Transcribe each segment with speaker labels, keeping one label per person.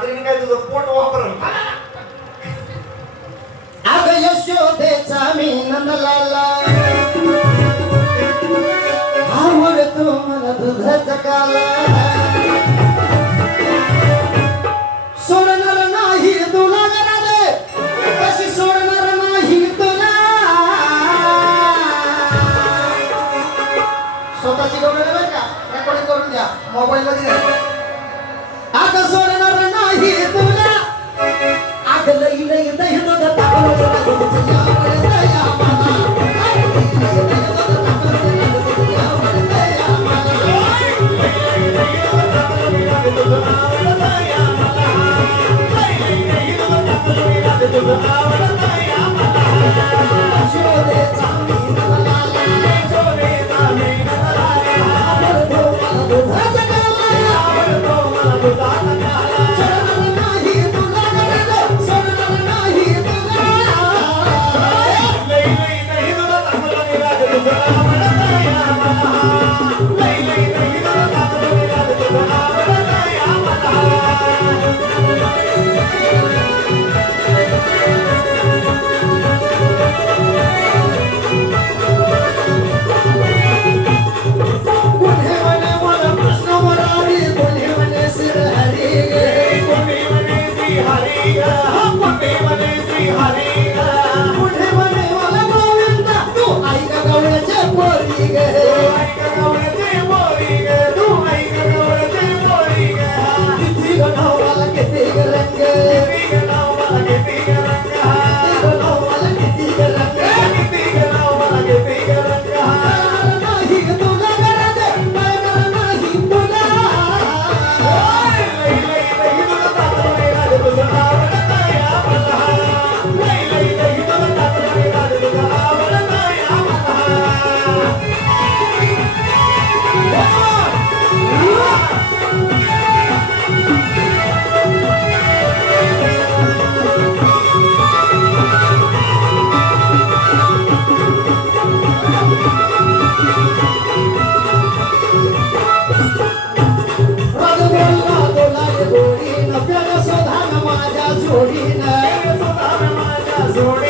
Speaker 1: रात्रीने काय तुझं पोट वापरल?
Speaker 2: अग यशोदेचा मी नंदलाला आवडतो काला सोडणार नाही सोडणार नाही स्वतःची करून मोबाईल मध्ये
Speaker 1: హరి जोड़े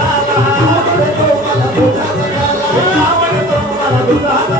Speaker 1: రామణతో
Speaker 2: మనకు
Speaker 1: రామణతో మనకు రామ